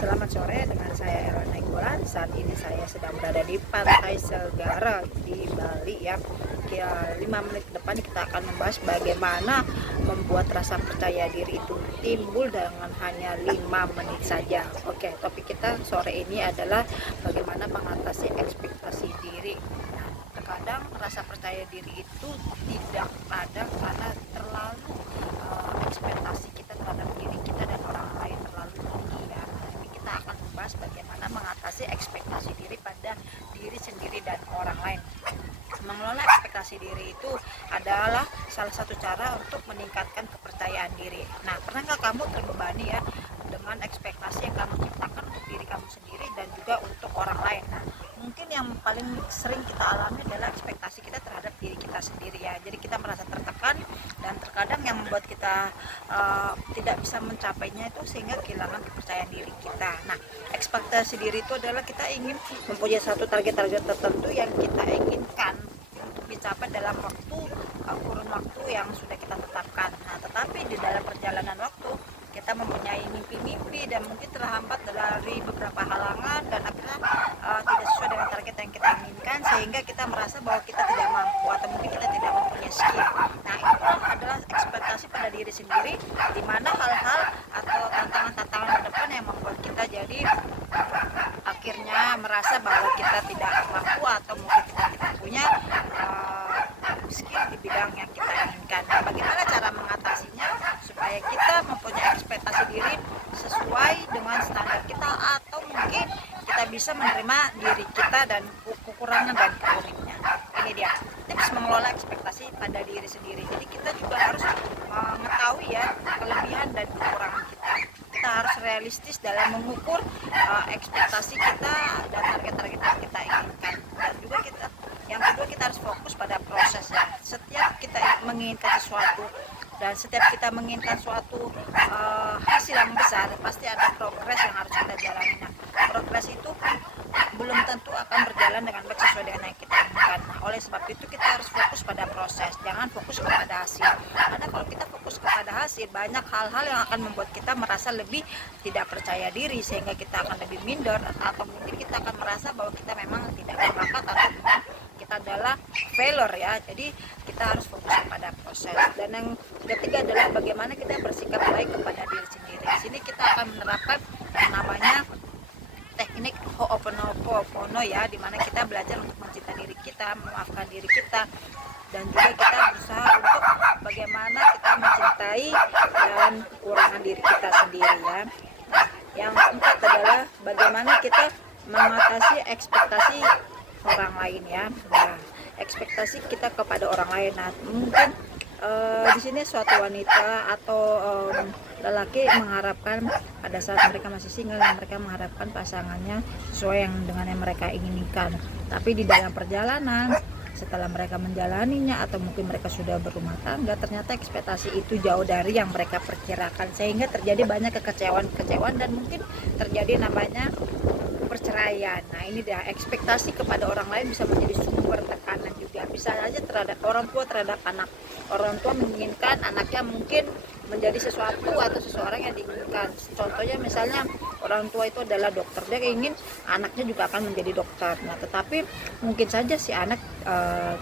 Selamat sore, dengan saya Erwan Nainggolan. Saat ini saya sedang berada di Pantai Segara di Bali ya. 5 menit ke depan kita akan membahas bagaimana membuat rasa percaya diri itu timbul dengan hanya 5 menit saja. Oke, topik kita sore ini adalah bagaimana mengatasi ekspektasi diri. Nah, terkadang rasa percaya diri itu tidak ada karena terlalu ekspektasi kita terhadap diri kita dan orang lain terlalu tinggi ya. Ini kita akan membahas bagaimana mengatasi ekspektasi diri pada diri sendiri dan orang lain. Mengelola ekspektasi diri itu adalah salah satu cara untuk meningkatkan kepercayaan diri. Nah, pernahkah kamu terbebani ya dengan ekspektasi yang kamu ciptakan untuk diri kamu sendiri dan juga untuk orang lain? Nah, mungkin yang paling sering kita alami adalah ekspektasi kita terhadap diri kita sendiri ya. Jadi kita merasa tertekan dan terkadang yang membuat kita tidak bisa mencapainya itu sehingga kehilangan kepercayaan diri kita. Nah, ekspektasi diri itu adalah kita ingin mempunyai satu target-target tertentu yang kita inginkan untuk dicapai dalam kurun waktu yang sudah kita tetapkan. Nah, tetapi di dalam perjalanan waktu kita mempunyai mimpi-mimpi dan mungkin terhambat dari beberapa halangan dan akhirnya tidak sesuai dengan target yang kita inginkan, sehingga kita merasa bahwa kita tidak mampu atau mungkin kita tidak mempunyai skill. Nah, itu adalah ekspektasi pada diri sendiri, di mana hal-hal atau tantangan-tantangan ke depan yang membuat kita jadi akhirnya merasa bahwa kita tidak mampu atau mungkin kita tidak punya skill di bidang yang kita inginkan. Nah, bagaimana cara mengatasinya supaya kita mempunyai ekspektasi diri sesuai dengan standar kita, atau mungkin kita bisa menerima diri kita dan kekurangan dan keuniknya. Ini dia tips mengelola ekspektasi pada diri sendiri. Jadi kita juga harus mengetahui ya kelebihan dan kekurangan kita. Kita harus realistis dalam mengukur ekspektasi kita dan target-target yang kita inginkan. Dan juga yang kedua, kita harus fokus pada prosesnya. Setiap kita menginginkan sesuatu dan setiap kita menginginkan suatu hasil yang besar, pasti ada progres yang harus kita jalani. Nah, progres itu belum tentu akan berjalan dengan baik sesuai dengan yang kita inginkan. Nah, oleh sebab itu kita harus fokus pada proses, jangan fokus kepada hasil. Karena kalau kita fokus kepada hasil, banyak hal-hal yang akan membuat kita merasa lebih tidak percaya diri, sehingga kita akan lebih minder, atau mungkin kita akan merasa bahwa kita memang tidak berbakat atau memang kita adalah failure ya. Jadi kita harus fokus kepada proses. Dan yang ketiga adalah bagaimana kita bersikap baik kepada diri sendiri. Di sini kita akan menerapkan yang namanya teknik Ho'oponopono ya, dimana kita belajar untuk mencintai diri kita, memaafkan diri kita, dan juga kita berusaha untuk bagaimana kita mencintai dan kekurangan diri kita sendiri ya. Yang keempat adalah bagaimana kita mengatasi ekspektasi orang lain ya. Nah, ekspektasi kita kepada orang lain. Nah, mungkin di sini suatu wanita atau lelaki mengharapkan pada saat mereka masih single, mereka mengharapkan pasangannya sesuai dengan yang mereka inginkan. Tapi di dalam perjalanan, setelah mereka menjalaninya atau mungkin mereka sudah berumah tangga, ternyata ekspektasi itu jauh dari yang mereka perkirakan, sehingga terjadi banyak kekecewaan dan mungkin terjadi namanya perceraian. Nah, ini dia, ekspektasi kepada orang lain bisa menjadi sumber tekanan juga. Bisa saja terhadap orang tua terhadap anak. Orang tua menginginkan anaknya mungkin menjadi sesuatu atau seseorang yang diinginkan. Contohnya misalnya orang tua itu adalah dokter, dia ingin anaknya juga akan menjadi dokter. Nah, tetapi mungkin saja si anak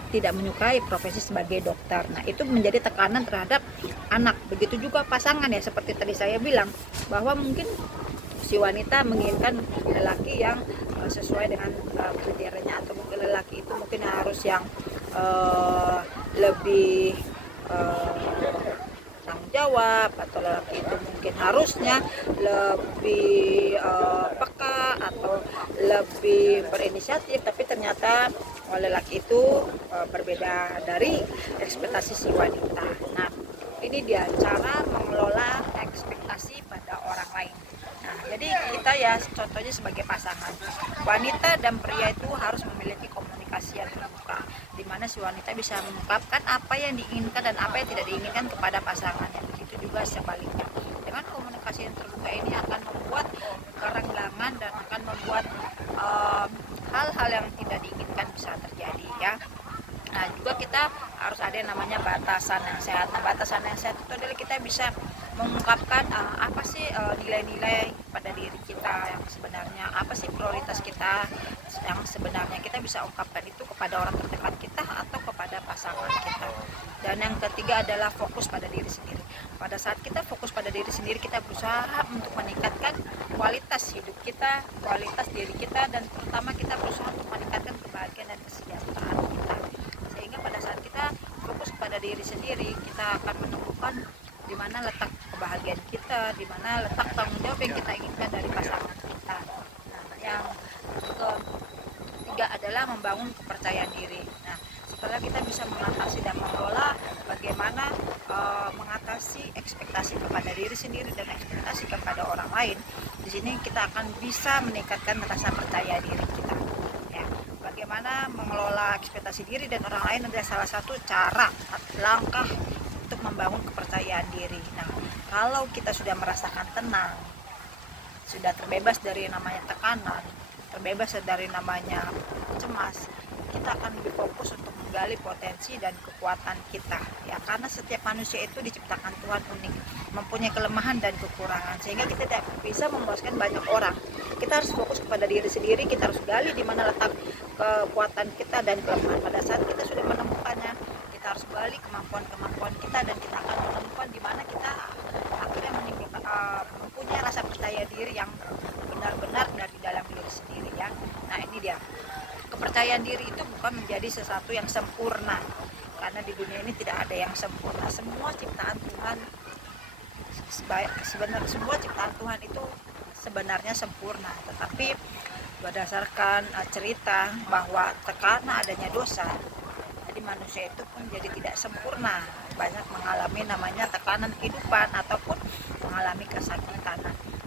tidak menyukai profesi sebagai dokter. Nah, itu menjadi tekanan terhadap anak. Begitu juga pasangan ya, seperti tadi saya bilang bahwa mungkin si wanita menginginkan lelaki yang sesuai dengan kriterianya, atau mungkin lelaki itu mungkin harus yang lebih tanggung jawab, atau lelaki itu mungkin harusnya lebih peka atau lebih berinisiatif, tapi ternyata lelaki itu berbeda dari ekspektasi si wanita. Nah, ini dia cara mengelola ekspektasi pada orang lain. Nah, jadi kita ya contohnya sebagai pasangan, wanita dan pria itu harus memiliki komunikasi yang terbuka, di mana si wanita bisa mengungkapkan apa yang diinginkan dan apa yang tidak diinginkan kepada pasangannya. Begitu juga sebaliknya. Dengan komunikasi yang terbuka ini akan membuat kerenggangan dan akan membuat hal-hal yang tidak diinginkan bisa terjadi ya. Nah, juga kita harus ada yang namanya batasan yang sehat. Nah, batasan yang sehat itu adalah kita bisa mengungkapkan apa sih nilai-nilai pada diri kita yang sebenarnya apa sih prioritas kita yang sebenarnya kita bisa ungkapkan itu kepada orang terdekat kita atau kepada pasangan kita. Dan yang ketiga adalah fokus pada diri sendiri. Pada saat kita fokus pada diri sendiri, kita berusaha untuk meningkatkan kualitas hidup kita, kualitas diri kita, dan terutama kita berusaha untuk meningkatkan kebahagiaan dan kesejahteraan kita. Sehingga pada saat kita fokus pada diri sendiri, kita akan menemukan di mana letak kebahagiaan kita, di mana letak tanggung jawab yang kita inginkan dari pasangan kita. Nah, yang ketiga adalah membangun kepercayaan diri. Nah, setelah kita bisa mengatasi dan mengelola bagaimana mengatasi ekspektasi kepada diri sendiri dan ekspektasi kepada orang lain, di sini kita akan bisa meningkatkan rasa percaya diri kita. Ya, bagaimana mengelola ekspektasi diri dan orang lain adalah salah satu cara langkah untuk membangun kepercayaan diri. Nah, kalau kita sudah merasakan tenang, sudah terbebas dari namanya tekanan, terbebas dari namanya cemas, kita akan lebih fokus untuk menggali potensi dan kekuatan kita, ya, karena setiap manusia itu diciptakan Tuhan unik, mempunyai kelemahan dan kekurangan, sehingga kita tidak bisa memuaskan banyak orang. Kita harus fokus kepada diri sendiri, kita harus gali di mana letak kekuatan kita dan kelemahan. Pada saat kita sudah menemukannya, kita harus gali kemampuan-kemampuan kita, dan kita akan menemukan di mana kita akhirnya mempunyai rasa percaya diri yang benar-benar dari dalam diri sendiri, ya. Nah, ini dia. Kepercayaan diri itu bukan menjadi sesuatu yang sempurna, karena di dunia ini tidak ada yang sempurna. Semua ciptaan Tuhan semua ciptaan Tuhan itu sebenarnya sempurna, tetapi berdasarkan cerita bahwa karena adanya dosa, jadi manusia itu pun jadi tidak sempurna, banyak mengalami namanya tekanan kehidupan ataupun mengalami kesakitan.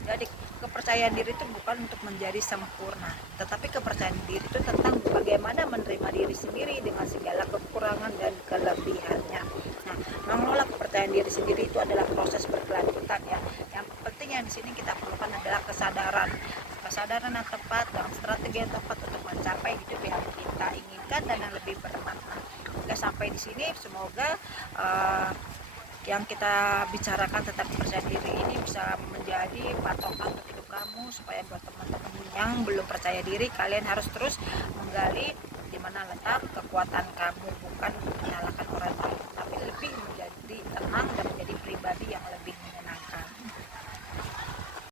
Jadi kepercayaan diri itu bukan untuk menjadi sempurna, tetapi kepercayaan diri itu tentang bagaimana menerima diri sendiri dengan segala kekurangan dan kelebihannya. Nah, mengelola kepercayaan diri sendiri itu adalah proses berkelanjutan, ya. Yang penting yang di sini kita perlukan adalah kesadaran yang tepat dan strategi yang tepat untuk mencapai hidup yang kita inginkan dan yang lebih bermakna. Oke, sampai di sini semoga yang kita bicarakan tentang kepercayaan diri ini bisa menjadi patokan untuk hidup kamu, supaya buat teman-teman yang belum percaya diri, kalian harus terus menggali di mana letak kekuatan kamu, bukan menyalahkan orang lain, tapi lebih menjadi tenang dan menjadi pribadi yang